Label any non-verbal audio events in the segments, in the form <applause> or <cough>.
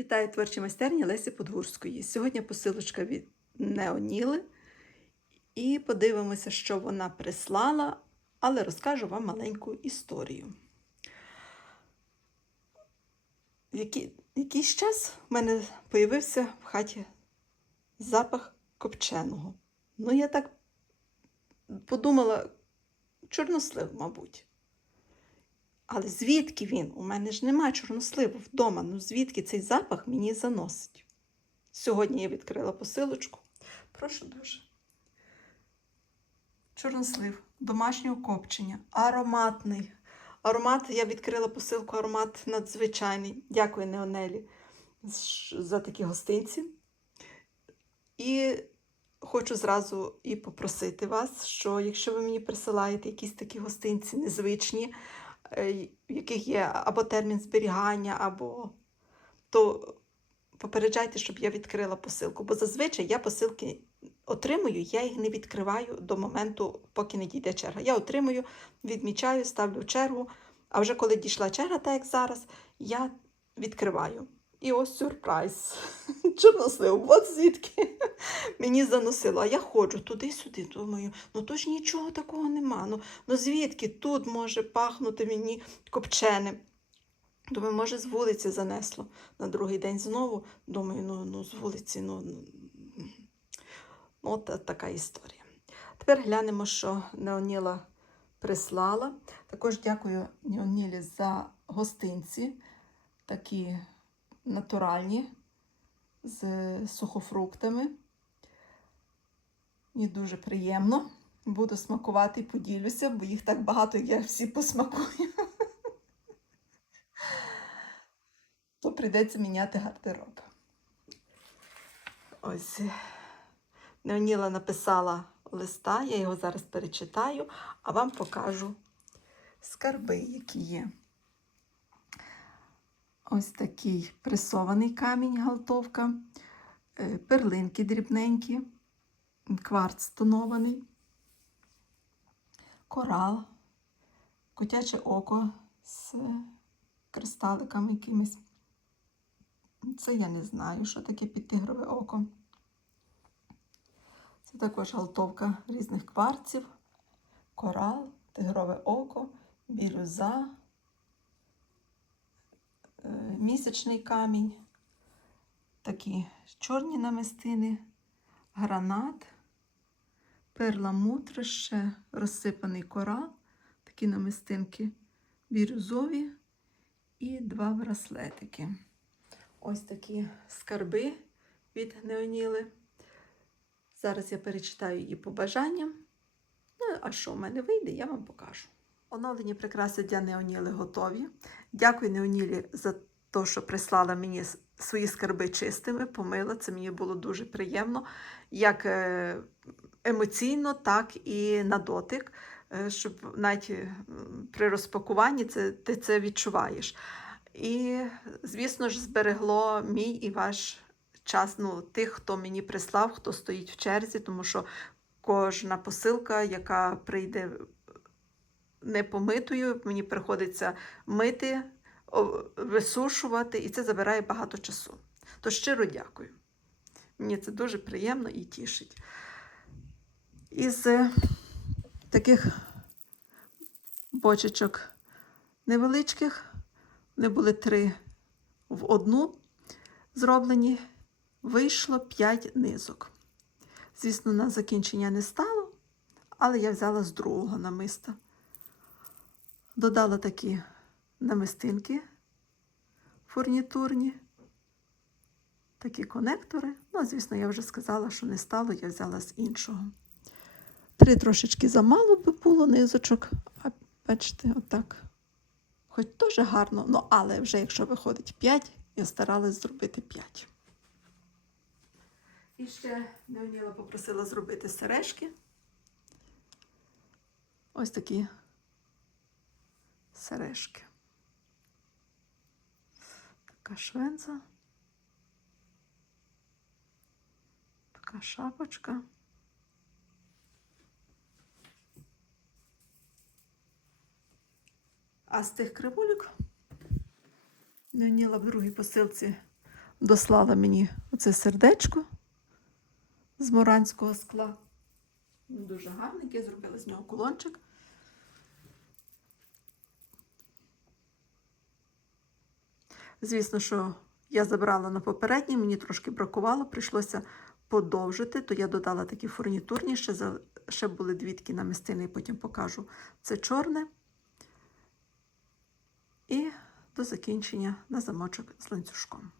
Вітаю творчі майстерні Лесі Подгурської. Сьогодні посилочка від Неоніли. І подивимося, що вона прислала, але розкажу вам маленьку історію. Який, якийсь час в мене появився в хаті запах копченого. Ну, я так подумала, чорнослив, мабуть. Але звідки він? У мене ж немає чорносливу вдома. Ну звідки цей запах мені заносить? Сьогодні я відкрила посилочку. Прошу дуже. Чорнослив домашнього копчення, ароматний. Аромат, я відкрила посилку, аромат надзвичайний. Дякую, Неонелі, за такі гостинці. І хочу зразу і попросити вас, що якщо ви мені присилаєте якісь такі гостинці незвичні, в яких є або термін зберігання, або то попереджайте, щоб я відкрила посилку. Бо зазвичай я посилки отримую, я їх не відкриваю до моменту, поки не дійде черга. Я отримую, відмічаю, ставлю чергу, а вже коли дійшла черга, так як зараз, я відкриваю. І ось сюрприз. <laughs> Чорнослив, звідки мені заносило. А я ходжу туди-сюди, думаю, ну то ж нічого такого нема. Ну, ну звідки тут може пахнути мені копченим? Думаю, може, з вулиці занесло. На другий день знову думаю, ну, ну з вулиці, ну, ну от така історія. Тепер глянемо, що Неоніла прислала. Також дякую Неонілі за гостинці. Такі натуральні з сухофруктами. Мені дуже приємно. Буду смакувати і поділюся, бо їх так багато, як я всі посмакую. То прийдеться міняти гардероб. Ось Неоніла написала листа, я його зараз перечитаю, а вам покажу скарби, які є. Ось такий пресований камінь, галтовка, перлинки дрібненькі, кварц тонований, корал, котяче око з кристаликами якимись. Це я не знаю, що таке підтигрове око. Це також галтовка різних кварців, корал, тигрове око, бірюза місячний камінь, такі чорні намистини, гранат, перламутр, ще розсипаний корал, такі намистинки бірюзові і два браслетики. Ось такі скарби від Неоніли. Зараз я перечитаю її побажанням. Ну, а що в мене вийде, я вам покажу. Оновлені прикраси для Неоніли готові. Дякую Неонілі за те, що прислала мені свої скарби чистими, помила. Це мені було дуже приємно, як емоційно, так і на дотик. Щоб навіть при розпакуванні це, ти це відчуваєш. І, звісно ж, зберегло мій і ваш час ну, тих, хто мені прислав, хто стоїть в черзі, тому що кожна посилка, яка прийде непомитою, мені приходиться мити, висушувати, і це забирає багато часу. То щиро дякую. Мені це дуже приємно і тішить. Із таких бочечок невеличких, вони були три в одну зроблені, вийшло 5 низок. Звісно, на закінчення не стало, але я взяла з другого намиста. Додала такі намистинки фурнітурні, такі конектори. Ну, звісно, я вже сказала, що не стало, я взяла з іншого. Три трошечки замало би було низочок, а бачите, отак. Хоч теж гарно, ну, але вже якщо виходить 5, я старалась зробити 5. І ще Неоніла попросила зробити сережки. Ось такі сережки. Така швенза. Така шапочка. А з тих кривулік Неоніла в другій посилці дослала мені оце сердечко з моранського скла. Дуже я зробила з нього кулончик. Звісно, що я забрала на попередній, мені трошки бракувало, прийшлося подовжити, то я додала такі фурнітурні, ще, ще були дві такі намистини, потім покажу. Це чорне. І до закінчення на замочок з ланцюжком.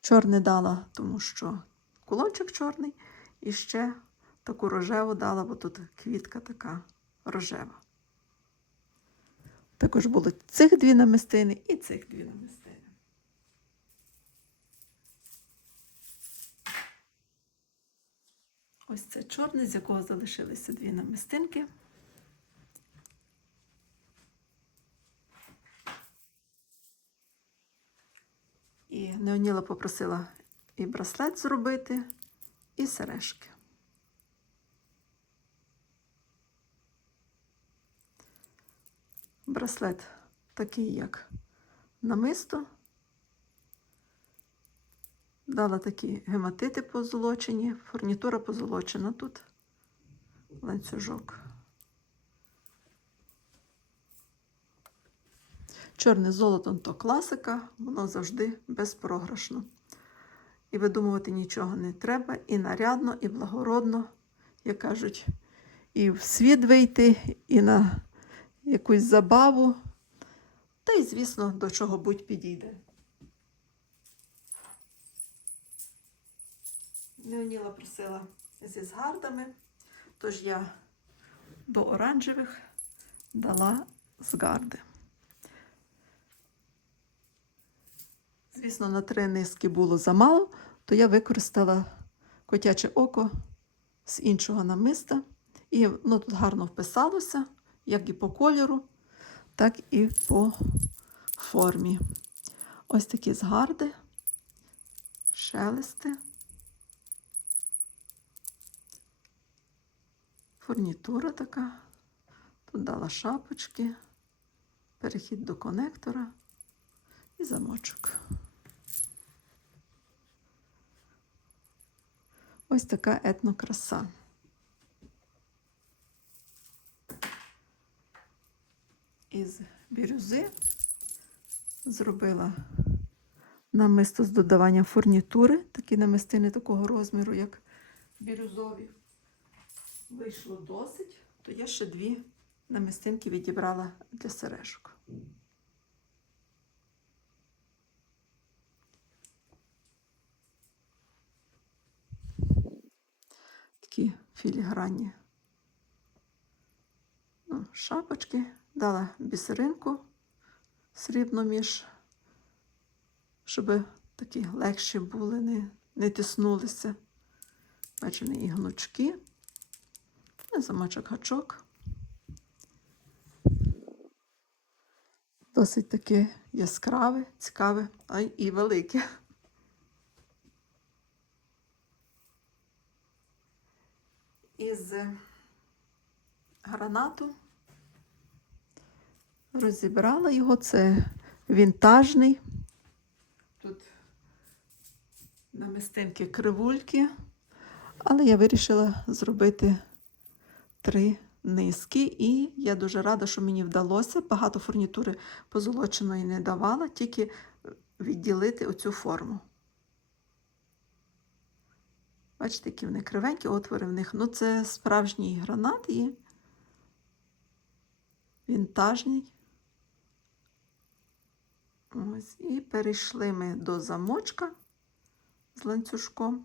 Чорне дала, тому що кулончик чорний, і ще таку рожеву дала, бо тут квітка така рожева. Також були цих дві намистини і цих дві намистини. Ось це чорний, з якого залишилися дві намистинки. І Неоніла попросила і браслет зробити, і сережки. Браслет такий, як намисто. Дала такі гематити позолочені, фурнітура позолочена тут, ланцюжок. Чорне золото то класика, воно завжди безпрограшно. І видумувати нічого не треба, і нарядно, і благородно, як кажуть, і в світ вийти, і на якусь забаву. Та й, звісно, до чого будь підійде. Неоніла просила зі згардами, тож я до оранжевих дала згарди. Звісно, на три низки було замало, то я використала котяче око з іншого намиста. І воно тут гарно вписалося, як і по кольору, так і по формі. Ось такі згарди, шелести, фурнітура така. Тут дала шапочки, перехід до конектора і замочок. Ось така етнокраса. Із бірюзи зробила намисто з додаванням фурнітури, такі намистини такого розміру, як бірюзові. Вийшло досить, то я ще дві намистинки відібрала для сережок. Такі філігранні ну, шапочки, дала бісеринку срібну між, щоб такі легші були, не, не тиснулися. Бачені і гнучки, замочок гачок. Досить таке яскраве, цікаве, а і велике. Із гранату розібрала його, це вінтажний. Тут намистинки кривульки, але я вирішила зробити три низки, і я дуже рада, що мені вдалося. Багато фурнітури позолоченої не давала, тільки відділити оцю форму. Бачите, які вони кривенькі отвори в них. Ну, це справжній гранат і вінтажний. Ось, і перейшли ми до замочка з ланцюжком.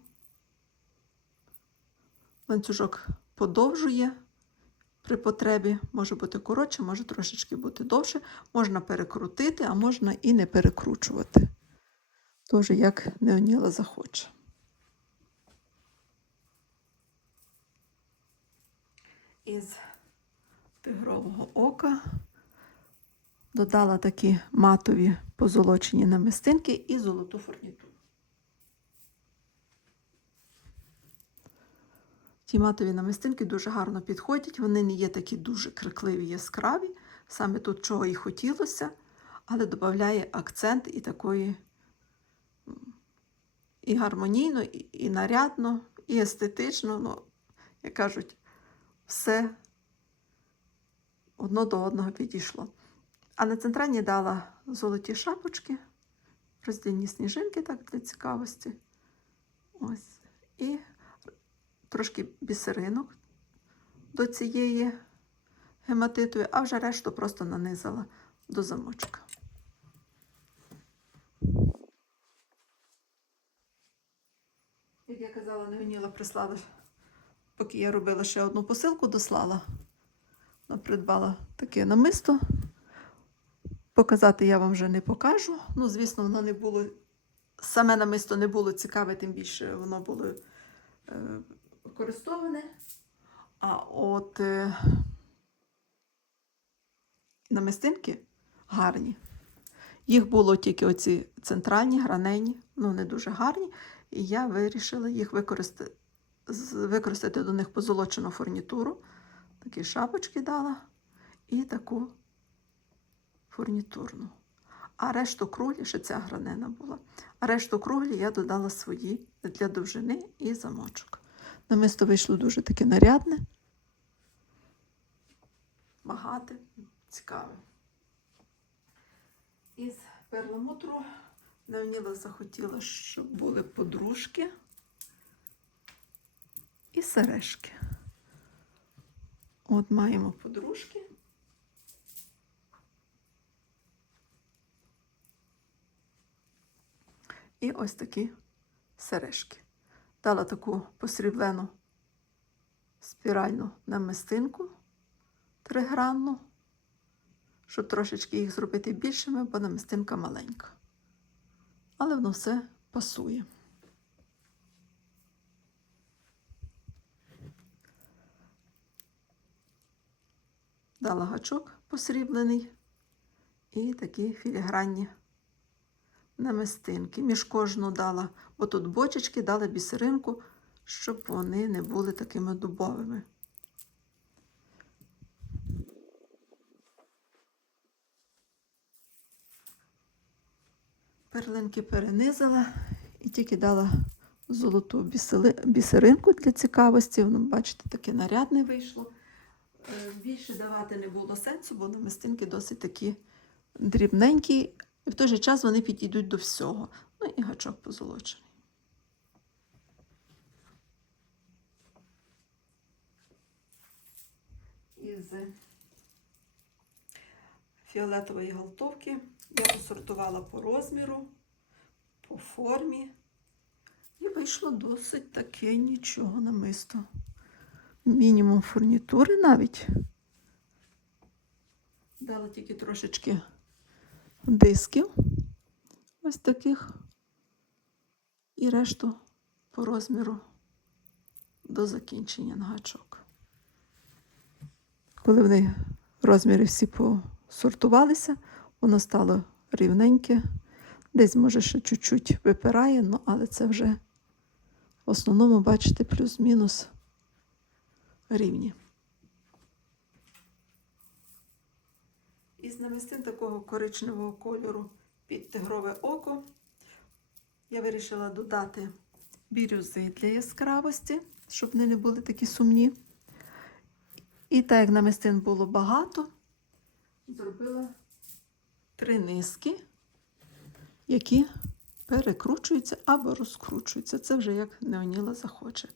Ланцюжок подовжує при потребі, може бути коротше, може трошечки бути довше. Можна перекрутити, а можна і не перекручувати. Тож, як Неоніла захоче. Із тигрового ока додала такі матові позолочені намистинки і золоту фурнітуру. Ті матові намистинки дуже гарно підходять, вони не є такі дуже крикливі, яскраві, саме тут чого і хотілося, але додає акцент і такої і гармонійно, і, нарядно, і естетично. Ну, як кажуть, все одно до одного підійшло. А на центральній дала золоті шапочки, роздільні сніжинки, так для цікавості. Ось. І трошки бісеринок до цієї гематитої, а вже решту просто нанизала до замочка. Як я казала, Неоніла прислала, поки я робила ще одну посилку, дослала. Вона придбала таке намисто. Показати я вам вже не покажу. Ну, звісно, воно не було. Саме намисто не було цікаве, тим більше воно було е, використоване. А от е, намистинки гарні. Їх було тільки оці центральні, гранені, ну не дуже гарні. І я вирішила їх використати, використати до них позолочену фурнітуру. Такі шапочки дала і таку фурнітурну. А решту круглі, ще ця гранена була. А решту круглі я додала свої для довжини і замочок. Намисто вийшло дуже таке нарядне, багате, цікаве. Із перламутру Неоніла захотіла, щоб були подружки і сережки. От маємо подружки. І ось такі сережки. Дала таку посріблену спіральну намистинку тригранну, щоб трошечки їх зробити більшими, бо намистинка маленька. Але воно все пасує. Дала гачок посріблений і такі філігранні намистинки. Між кожну дала, бо тут бочечки дала бісеринку, щоб вони не були такими дубовими. Перлинки перенизала і тільки дала золоту бісеринку для цікавості. Воно, бачите, таке нарядне вийшло. Е, Більше давати не було сенсу, бо намистинки досить такі дрібненькі, і в той же час вони підійдуть до всього. Ну і гачок позолочений. Із фіолетової галтовки я посортувала по розміру, по формі. І вийшло досить таке нічого намисто. Мінімум фурнітури навіть. Дала тільки трошечки дисків ось таких. І решту по розміру до закінчення на гачок. Коли вони розміри всі посортувалися, воно стало рівненьке. Десь, може, ще чуть-чуть випирає, ну, але це вже в основному, бачите, плюс-мінус рівні. Із намистин такого коричневого кольору під тигрове око я вирішила додати бірюзи для яскравості, щоб вони не були такі сумні. І так як намистин було багато, зробила три низки, які перекручуються або розкручуються. Це вже як Неоніла захоче.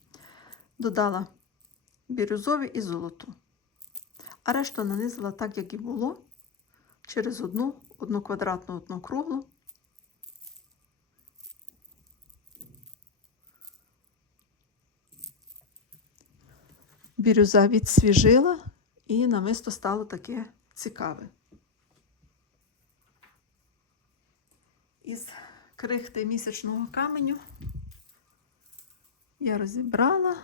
Додала бірюзові і золоту. А решту нанизала так, як і було, через одну, одну квадратну, одну круглу. Бірюза відсвіжила і намисто стало таке цікаве. Із крихти місячного каменю я розібрала,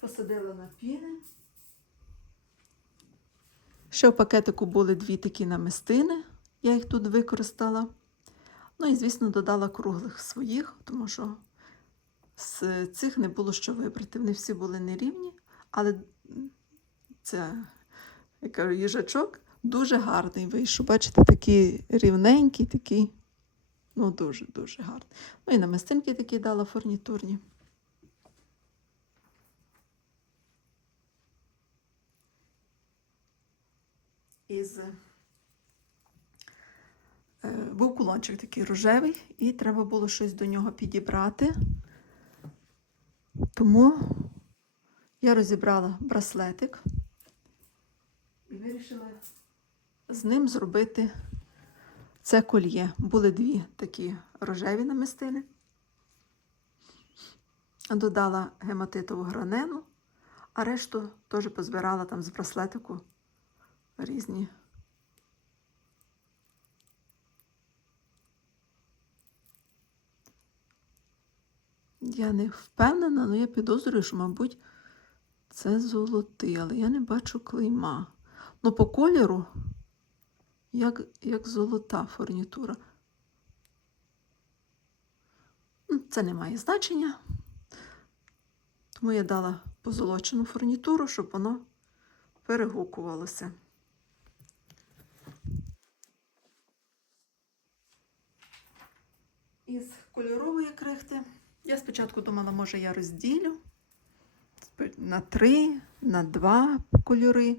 посадила на піни. Ще в пакетику були дві такі намистини, я їх тут використала. Ну і, звісно, додала круглих своїх, тому що з цих не було що вибрати. Вони всі були нерівні, але це, я кажу, їжачок дуже гарний вийшов. Бачите, такий рівненький, такий Ну, дуже-дуже гарно. Ну і намистинки такі дала фурнітурні. Із е, був кулончик такий рожевий, і треба було щось до нього підібрати. Тому я розібрала браслетик і вирішила з ним зробити це кольє. Були дві такі рожеві намистини. Додала гематитову гранену, а решту теж позбирала там з браслетику різні. Я не впевнена, але я підозрюю, що, мабуть, це золотий, але я не бачу клейма. Ну, по кольору, як, як золота фурнітура. Ну, Це не має значення. Тому я дала позолочену фурнітуру, щоб воно перегукувалося. Із кольорової крихти я спочатку думала, може, я розділю на три, на два кольори,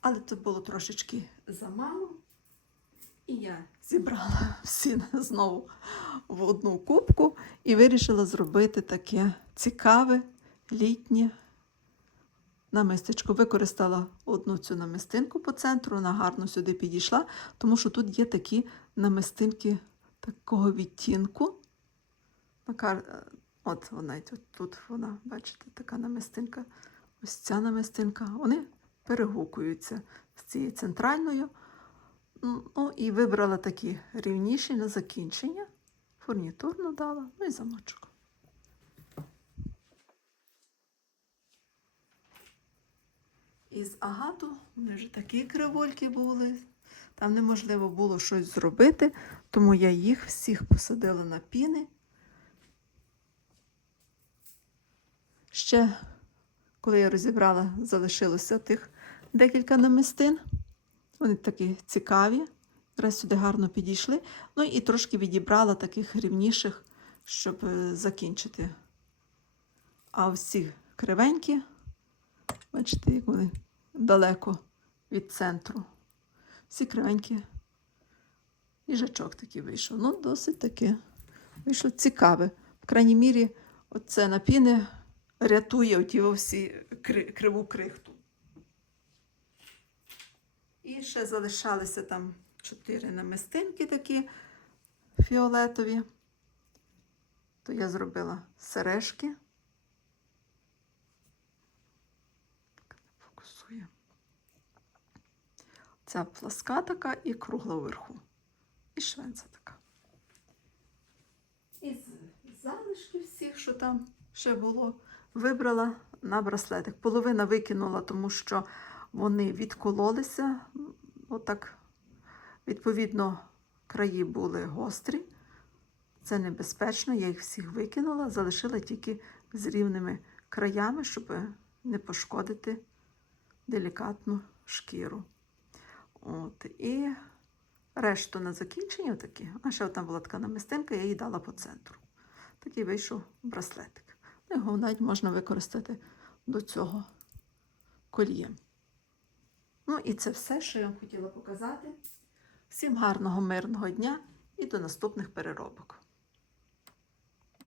але це було трошечки замало. І я зібрала <laughs> всі знову в одну кубку і вирішила зробити таке цікаве літнє намистечко. Використала одну цю намистинку по центру, вона гарно сюди підійшла, тому що тут є такі намистинки такого відтінку. Е, от вона тут, вона, бачите, така намистинка. Ось ця намистинка. Вони перегукуються з цією центральною. Ну, і вибрала такі рівніші на закінчення. Фурнітурну дала, ну і замочок. Із агату вони вже такі кривольки були. Там неможливо було щось зробити, тому я їх всіх посадила на піни. Ще, коли я розібрала, залишилося тих декілька намистин. Вони такі цікаві. Зараз сюди гарно підійшли. Ну і трошки відібрала таких рівніших, щоб е, закінчити. А ці кривенькі, бачите, як вони далеко від центру. Всі кривенькі. Їжачок такий вийшов. Ну, досить таки вийшло цікаве. В крайній мірі, оце напіни рятує оті всі криву крихту. І ще залишалися там чотири намистинки такі фіолетові. То я зробила сережки. Так, не фокусує. Ця пласка така і кругла вверху. І швенця така. Із залишків всіх, що там ще було, вибрала на браслетик. Половина викинула, тому що вони відкололися. Отак, відповідно, краї були гострі. Це небезпечно, я їх всіх викинула, залишила тільки з рівними краями, щоб не пошкодити делікатну шкіру. От, і решту на закінчення такі. А ще там була така намистинка, я її дала по центру. Такий вийшов браслетик. Ну, Його навіть можна використати до цього коліє. Ну і це все, що я вам хотіла показати. Всім гарного, мирного дня і до наступних переробок.